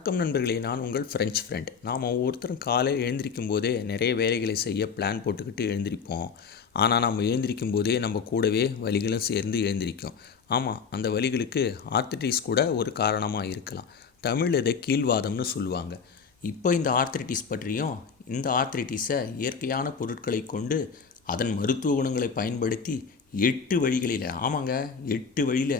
வணக்கம் நண்பர்களே, நான் உங்கள் ஃப்ரெஞ்ச் ஃப்ரெண்ட். நாம் ஒவ்வொருத்தரும் காலையில் எழுந்திரிக்கும் போதே நிறைய வேலைகளை செய்ய பிளான் போட்டுக்கிட்டு எழுந்திரிப்போம். ஆனால் நம்ம எழுந்திரிக்கும் போதே நம்ம கூடவே வலிகளும் சேர்ந்து எழுந்திரிக்கும். ஆமாம், அந்த வலிகளுக்கு ஆர்த்ரிட்டிஸ் கூட ஒரு காரணமாக இருக்கலாம். தமிழ் இதை கீழ்வாதம்னு சொல்லுவாங்க. இப்போ இந்த ஆர்த்ரிட்டிஸ் பற்றியும், இந்த ஆர்த்ரிட்டிஸை இயற்கையான பொருட்களை கொண்டு அதன் மருத்துவ குணங்களை பயன்படுத்தி 8 வழிகளில், ஆமாங்க 8 வழியில்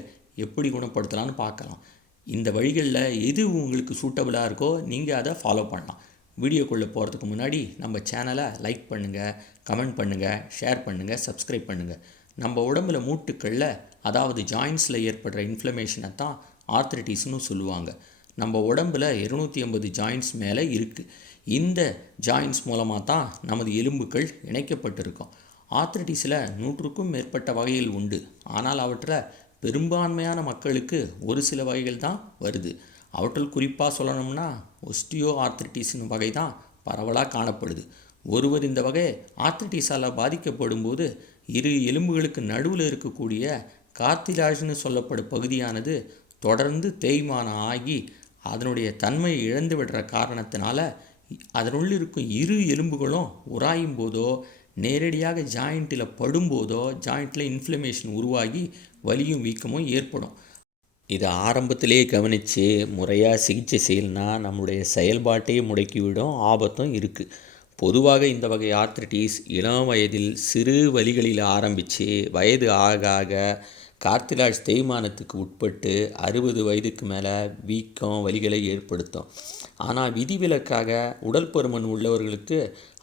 எப்படி குணப்படுத்தலான்னு பார்க்கலாம். இந்த வழிகளில் எது உங்களுக்கு சூட்டபுளாக இருக்கோ நீங்கள் அதை ஃபாலோ பண்ணலாம். வீடியோக்குள்ளே போகிறதுக்கு முன்னாடி நம்ம சேனலை லைக் பண்ணுங்கள், கமெண்ட் பண்ணுங்கள், ஷேர் பண்ணுங்கள், சப்ஸ்கிரைப் பண்ணுங்கள். நம்ம உடம்புல மூட்டுக்களில், அதாவது ஜாயின்ஸில் ஏற்படுற இன்ஃப்ளமேஷனை தான் ஆர்த்ரிட்டிஸ்னு சொல்லுவாங்க. நம்ம உடம்பில் 280 ஜாயின்ஸ் மேலே இருக்குது. இந்த ஜாயின்ஸ் மூலமாக தான் நமது எலும்புகள் இணைக்கப்பட்டிருக்கும். ஆர்த்ரிட்டிஸில் 100க்கும் மேற்பட்ட வகைகள் உண்டு. ஆனால் அவற்றில் பெரும்பான்மையான மக்களுக்கு ஒரு சில வகைகள் தான் வருது. அவற்றில் குறிப்பாக சொல்லணும்னா ஒஸ்டியோ ஆர்த்ரிட்டிஸ்னு வகை தான் பரவலாக காணப்படுது. ஒருவர் இந்த வகை ஆர்த்ரிட்டிஸால் பாதிக்கப்படும் போது இரு எலும்புகளுக்கு நடுவில் இருக்கக்கூடிய கார்டிலாஜ்னு சொல்லப்படும் பகுதியானது தொடர்ந்து தேய்மானம் ஆகி அதனுடைய தன்மையை இழந்து விடுற காரணத்தினால அதனுள் இருக்கும் இரு எலும்புகளும் உராயும் போதோ நேரடியாக ஜாயிண்ட்டில் படும்போதோ ஜாயிண்ட்டில் இன்ஃப்ளமேஷன் உருவாகி வலியும் வீக்கமும் ஏற்படும். இதை ஆரம்பத்திலே கவனித்து முறையாக சிகிச்சை செய்யலைன்னா நம்முடைய செயல்பாட்டையே முடக்கிவிடும், ஆபத்தும் இருக்குது. பொதுவாக இந்த வகை ஆர்த்ரிட்டிஸ் இளம் வயதில் சிறு வலிகளில் ஆரம்பித்து வயது ஆக ஆக கார்டிலாஜ் தேய்மானத்துக்கு உட்பட்டு 60 வயதுக்கு மேலே வீக்கம் வலிகளை ஏற்படுத்தும். ஆனால் விதிவிலக்காக உடல் பருமன் உள்ளவர்களுக்கு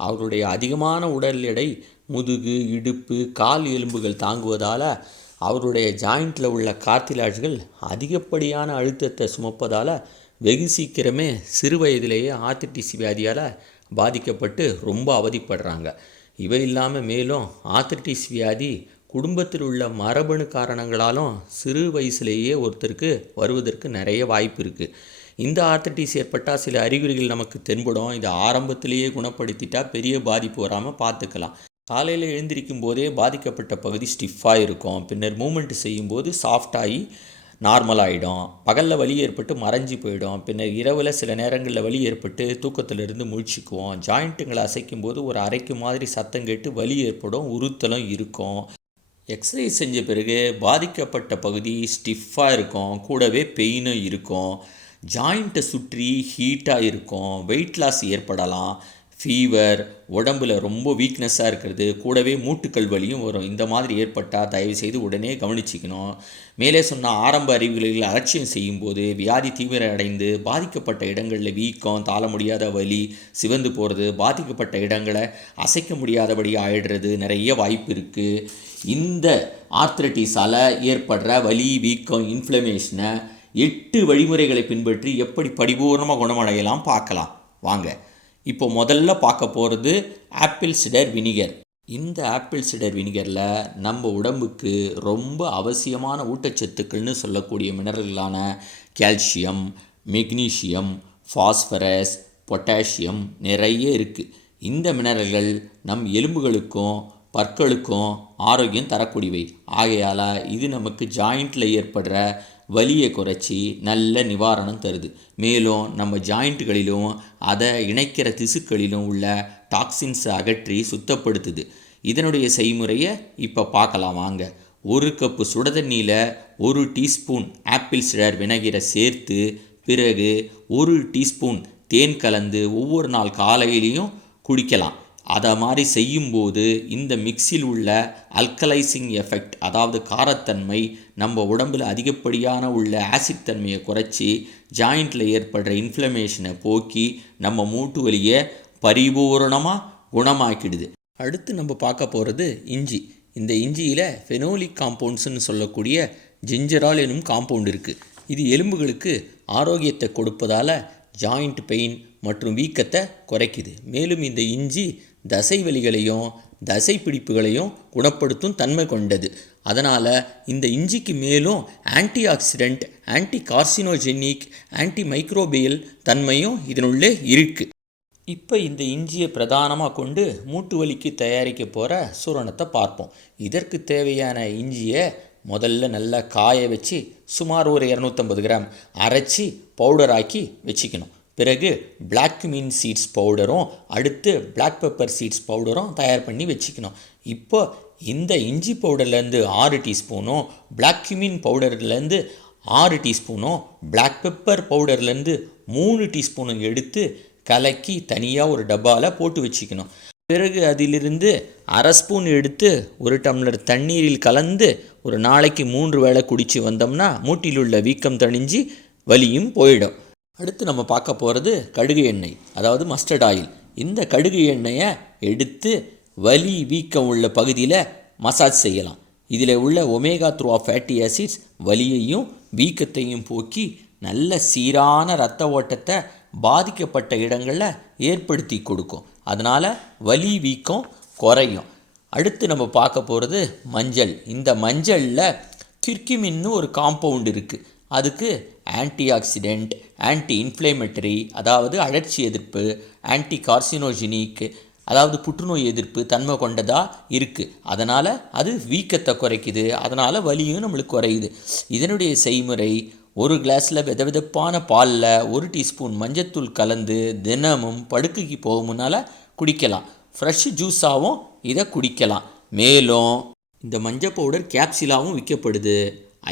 அவர்களுடைய அதிகமான உடல் எடை முதுகு, இடுப்பு, கால் எலும்புகள் தாங்குவதால் அவருடைய ஜாயிண்ட்டில் உள்ள கார்டிலாஜ்கள் அதிகப்படியான அழுத்தத்தை சுமப்பதால் வெகு சீக்கிரமே சிறு வயதிலேயே ஆர்த்ரிட்டிஸ் வியாதியால் பாதிக்கப்பட்டு ரொம்ப அவதிப்படுறாங்க. இவை இல்லாமல் மேலும் ஆர்த்ரிட்டிஸ் வியாதி குடும்பத்தில் உள்ள மரபணு காரணங்களாலும் சிறு வயசுலேயே ஒருத்தருக்கு வருவதற்கு நிறைய வாய்ப்பு இருக்குது. இந்த ஆர்த்ரிட்டிஸ் ஏற்பட்டால் சில அறிகுறிகள் நமக்கு தென்படும். இதை ஆரம்பத்திலேயே குணப்படுத்திட்டா பெரிய பாதிப்பு வராமல் பார்த்துக்கலாம். காலையில் எழுந்திரிக்கும் போதே பாதிக்கப்பட்ட பகுதி ஸ்டிஃபாக இருக்கும். பின்னர் மூமெண்ட் செய்யும்போது சாஃப்டாகி நார்மலாகிடும். பகலில் வலி ஏற்பட்டு மறைஞ்சி போயிடும். பின்னர் இரவில் சில நேரங்களில் வலி ஏற்பட்டு தூக்கத்திலிருந்து முழிச்சிக்குவோம். ஜாயிண்ட்டுங்களை அசைக்கும் போது ஒரு அரைக்கு மாதிரி சத்தம் கேட்டு வலி ஏற்படும், உறுத்தலும் இருக்கும். எக்ஸசைஸ் செஞ்ச பிறகு பாதிக்கப்பட்ட பகுதி ஸ்டிஃபாக இருக்கும், கூடவே பெயினும் இருக்கும். ஜாயிண்ட்டை சுற்றி ஹீட்டாக இருக்கும், வெயிட் லாஸ் ஏற்படலாம், ஃபீவர், உடம்பில் ரொம்ப வீக்னஸாக இருக்கிறது, கூடவே மூட்டுக்கள் வலியும் வரும். இந்த மாதிரி ஏற்பட்டால் தயவுசெய்து உடனே கவனிச்சிக்கணும். மேலே சொன்ன ஆரம்ப அறிகுறிகளில் அலட்சியம் செய்யும்போது வியாதி தீவிரம் அடைந்து பாதிக்கப்பட்ட இடங்களில் வீக்கம், தாழ முடியாத வலி, சிவந்து போகிறது, பாதிக்கப்பட்ட இடங்களை அசைக்க முடியாதபடி ஆயிடுறது நிறைய வாய்ப்பு இருக்குது. இந்த ஆர்த்ரிட்டிஸால் ஏற்படுற வலி, வீக்கம், இன்ஃப்ளமேஷனை 8 வழிமுறைகளை பின்பற்றி எப்படி பரிபூர்ணமாக குணமடையலாம் பார்க்கலாம் வாங்க. இப்போ முதல்ல பார்க்க போகிறது ஆப்பிள் சிடர் வினிகர். இந்த ஆப்பிள் சிடர் வினிகரில் நம்ம உடம்புக்கு ரொம்ப அவசியமான ஊட்டச்சத்துக்கள்னு சொல்லக்கூடிய மினரல்களான கால்சியம், மெக்னீஷியம், ஃபாஸ்பரஸ், பொட்டாசியம் நிறைய இருக்குது. இந்த மினரல்கள் நம் எலும்புகளுக்கும் பற்களுக்கும் ஆரோக்கியம் தரக்கூடியவை. ஆகையால் இது நமக்கு ஜாயிண்ட்டில் ஏற்படுற வலியை குறைச்சி நல்ல நிவாரணம் தருது. மேலும் நம்ம ஜாயிண்ட்டுகளிலும் அதை இணைக்கிற திசுக்களிலும் உள்ள டாக்ஸின்ஸை அகற்றி சுத்தப்படுத்துது. இதனுடைய செய்முறையை இப்போ பார்க்கலாம் வாங்க. 1 கப்பு சுடுதண்ணியில் 1 டீஸ்பூன் ஆப்பிள் சிடர் வினகரை சேர்த்து பிறகு 1 டீஸ்பூன் தேன் கலந்து ஒவ்வொரு நாள் காலையிலையும் குடிக்கலாம். அதை மாதிரி செய்யும்போது இந்த மிக்ஸில் உள்ள அல்கலைசிங் எஃபெக்ட், அதாவது காரத்தன்மை, நம்ம உடம்பில் அதிகப்படியான உள்ள ஆசிட் தன்மையை குறைச்சி ஜாயிண்ட்டில் ஏற்படுற இன்ஃப்ளமேஷனை போக்கி நம்ம மூட்டு வலியை பரிபூரணமாக குணமாக்கிடுது. அடுத்து நம்ம பார்க்க போகிறது இஞ்சி. இந்த இஞ்சியில் ஃபெனோலிக் காம்பவுண்ட்ஸ்னு சொல்லக்கூடிய ஜிஞ்சரால் எனும் காம்பவுண்ட் இருக்குது. இது எலும்புகளுக்கு ஆரோக்கியத்தை கொடுப்பதால் ஜாயிண்ட் பெயின் மற்றும் வீக்கத்தை குறைக்குது. மேலும் இந்த இஞ்சி தசை வலிகளையும் தசை பிடிப்புகளையும் குணப்படுத்தும் தன்மை கொண்டது. அதனால் இந்த இஞ்சிக்கு மேலும் anti accident, anti carcinogenic, anti microbial தன்மையும் இதனுள்ளே இருக்குது. இப்போ இந்த இஞ்சியை பிரதானமாக கொண்டு மூட்டு வலிக்கு தயாரிக்க போகிற சூரணத்தை பார்ப்போம். இதற்கு தேவையான இஞ்சியை முதல்ல நல்லா காய வச்சு சுமார் ஒரு 250 கிராம் அரைச்சி பவுடராக்கி வச்சுக்கணும். பிறகு பிளாக் மீன் சீட்ஸ் பவுடரும் அடுத்து பிளாக் பெப்பர் சீட்ஸ் பவுடரும் தயார் பண்ணி வச்சுக்கணும். இப்போ இந்த இஞ்சி பவுடர்லேருந்து 6 டீஸ்பூனும் பிளாக் கியூமின் பவுடர்லேருந்து 6 டீஸ்பூனும் பிளாக் பெப்பர் பவுடர்லேருந்து 3 டீஸ்பூனும் எடுத்து கலக்கி தனியாக ஒரு டப்பாவில் போட்டு வச்சுக்கணும். பிறகு அதிலிருந்து அரை ஸ்பூன் எடுத்து ஒரு டம்ளர் தண்ணீரில் கலந்து ஒரு நாளைக்கு 3 வேளை குடித்து வந்தோம்னா மூட்டில் உள்ள வீக்கம் தணிஞ்சு வலியும் போயிடும். அடுத்து நம்ம பார்க்க போகிறது கடுகு எண்ணெய், அதாவது மஸ்டர்ட் ஆயில். இந்த கடுகு எண்ணெயை எடுத்து வலி வீக்கம் உள்ள பகுதியில் மசாஜ் செய்யலாம். இதில் உள்ள ஒமேகா 3 ஃபேட்டி ஆசிட்ஸ் வலியையும் வீக்கத்தையும் போக்கி நல்ல சீரான இரத்த ஓட்டத்தை பாதிக்கப்பட்ட இடங்களில் ஏற்படுத்தி கொடுக்கும். அதனால் வலி வீக்கம் குறையும். அடுத்து நம்ம பார்க்க போகிறது மஞ்சள். இந்த மஞ்சளில் கிர்கிமின்னு ஒரு காம்பவுண்ட் இருக்குது. அதுக்கு ஆன்டி ஆக்சிடெண்ட், ஆன்டி இன்ஃப்ளேமேட்டரி, அதாவது அழற்சி எதிர்ப்பு, ஆன்டி கார்சினோஜெனிக், அதாவது புற்றுநோய் எதிர்ப்பு தன்மை கொண்டதாக இருக்குது. அதனால் அது வீக்கத்தை குறைக்குது. அதனால் வலியும் நம்மளுக்கு குறையுது. இதனுடைய செய்முறை, ஒரு கிளாஸில் வெதவெதப்பான பாலில் 1 டீஸ்பூன் மஞ்சத்தூள் கலந்து தினமும் படுக்கைக்கு போக முன்னால் குடிக்கலாம். ஃப்ரெஷ் ஜூஸாகவும் இதை குடிக்கலாம். மேலும் இந்த மஞ்சள் பவுடர் கேப்சூலாகவும் விற்கப்படுது.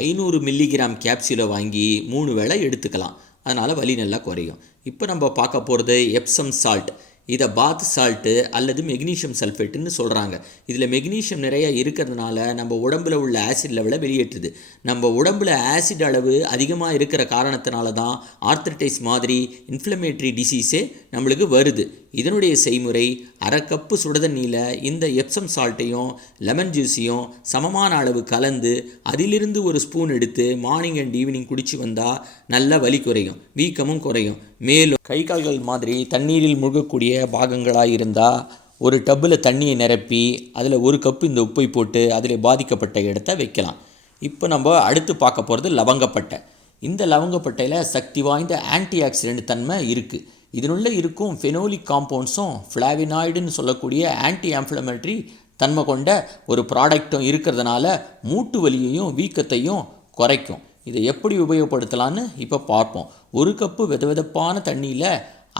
500 மில்லிகிராம் கேப்சூலை வாங்கி 3 வேளை எடுத்துக்கலாம். அதனால் வலி நல்லா குறையும். இப்போ நம்ம பார்க்க போகிறது எப்சம் சால்ட். இதை பாத் சால்ட்டு அல்லது மெக்னீஷியம் சல்ஃபேட்டுன்னு சொல்கிறாங்க. இதில் மெக்னீஷியம் நிறையா இருக்கிறதுனால நம்ம உடம்பில் உள்ள ஆசிட் லெவலை வெளியேற்றுது. நம்ம உடம்பில் ஆசிட் அளவு அதிகமாக இருக்கிற காரணத்தினால தான் ஆர்த்ரிட்டிஸ் மாதிரி இன்ஃப்ளமேட்டரி டிசீஸே நம்மளுக்கு வருது. இதனுடைய செய்முறை, அரை கப்பு சுடுதண்ணியில் இந்த எப்சம் சால்ட்டையும் லெமன் ஜூஸையும் சமமான அளவு கலந்து அதிலிருந்து ஒரு ஸ்பூன் எடுத்து மார்னிங் அண்ட் ஈவினிங் குடித்து வந்தால் நல்ல வலி குறையும், வீக்கமும் குறையும். மேலும் கை கால்கள் மாதிரி தண்ணீரில் மூழ்கக்கூடிய பாகங்களாக இருந்தால் ஒரு டப்பில் தண்ணியை நிரப்பி அதில் 1 கப்பு இந்த உப்பை போட்டு அதில் பாதிக்கப்பட்ட இடத்த வைக்கலாம். இப்போ நம்ம அடுத்து பார்க்க போகிறது லவங்கப்பட்டை. இந்த லவங்கப்பட்டையில் சக்தி வாய்ந்த ஆன்டி ஆக்சிடென்ட் தன்மை இருக்குது. இதனுள்ள இருக்கும் ஃபெனோலிக் காம்பவுண்ட்ஸும் ஃப்ளாவினாய்டுன்னு சொல்லக்கூடிய ஆன்டி ஆம்ஃப்ளமேட்டரி தன்மை கொண்ட ஒரு ப்ராடக்டும் இருக்கிறதுனால மூட்டு வலியையும் வீக்கத்தையும் குறைக்கும். இதை எப்படி உபயோகப்படுத்தலான்னு இப்போ பார்ப்போம். 1 கப்பு வெதவெதப்பான தண்ணியில்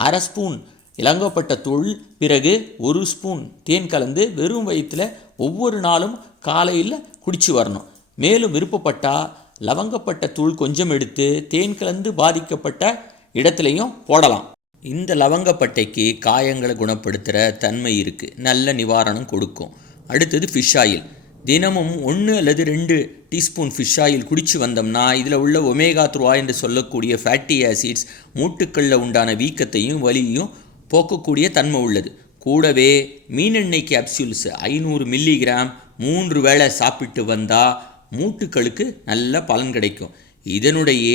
அரை ஸ்பூன் இலங்கப்பட்ட தூள், பிறகு 1 ஸ்பூன் தேன் கலந்து வெறும் வயிற்றில் ஒவ்வொரு நாளும் காலையில் குடித்து வரணும். மேலும் விருப்பப்பட்டால் லவங்கப்பட்ட தூள் கொஞ்சம் எடுத்து தேன் கலந்து பாதிக்கப்பட்ட இடத்துலையும் போடலாம். இந்த லவங்கப்பட்டைக்கு காயங்களை குணப்படுத்துகிற தன்மை இருக்குது, நல்ல நிவாரணம் கொடுக்கும். அடுத்தது ஃபிஷ் ஆயில். தினமும் 1 அல்லது 2 டீஸ்பூன் ஃபிஷ் ஆயில் குடித்து வந்தோம்னா இதில் உள்ள ஒமேகா 3 என்று சொல்லக்கூடிய ஃபேட்டி ஆசிட்ஸ் மூட்டுக்களில் உண்டான வீக்கத்தையும் வலியையும் போக்கக்கூடிய தன்மை உள்ளது. கூடவே மீனெண்ணெய் கேப்சூல்ஸ் 500 மில்லிகிராம் 3 வேளை சாப்பிட்டு வந்தால் மூட்டுக்களுக்கு நல்ல பலன் கிடைக்கும். இதனுடைய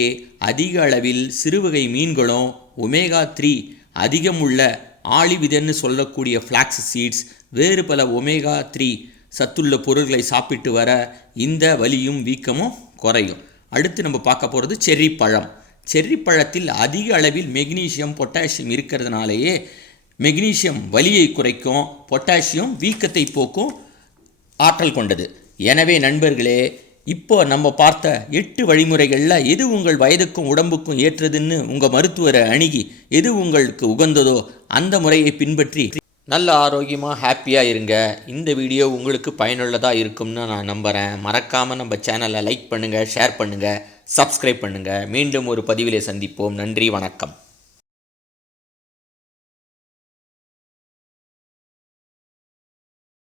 அதிக அளவில் சிறுவகை மீன்களும் ஒமேகா 3 அதிகமுள்ள ஆலிவிதன்னு சொல்லக்கூடிய ஃப்ளாக்ஸ் சீட்ஸ், வேறு பல ஒமேகா 3 சத்துள்ள பொருட்களை சாப்பிட்டு வர இந்த வலியும் வீக்கமும் குறையும். அடுத்து நம்ம பார்க்க போகிறது செர்ரி பழம். செர்ரி பழத்தில் அதிக அளவில் மெக்னீஷியம், பொட்டாசியம் இருக்கிறதுனாலேயே மெக்னீஷியம் வலியை குறைக்கும், பொட்டாசியம் வீக்கத்தை போக்கும் ஆற்றல் கொண்டது. எனவே நண்பர்களே, இப்போ நம்ம பார்த்த 8 வழிமுறைகளில் எது உங்கள் வயதுக்கும் உடம்புக்கும் ஏற்றதுன்னு உங்கள் மருத்துவரை அணுகி எது உங்களுக்கு உகந்ததோ அந்த முறையை பின்பற்றி நல்ல ஆரோக்கியமாக ஹாப்பியாக இருங்க. இந்த வீடியோ உங்களுக்கு பயனுள்ளதாக இருக்கும்னு நான் நம்புகிறேன். மறக்காமல் நம்ம சேனலை லைக் பண்ணுங்கள், ஷேர் பண்ணுங்கள், சப்ஸ்கிரைப் பண்ணுங்கள். மீண்டும் ஒரு பதிவிலே சந்திப்போம். நன்றி, வணக்கம்.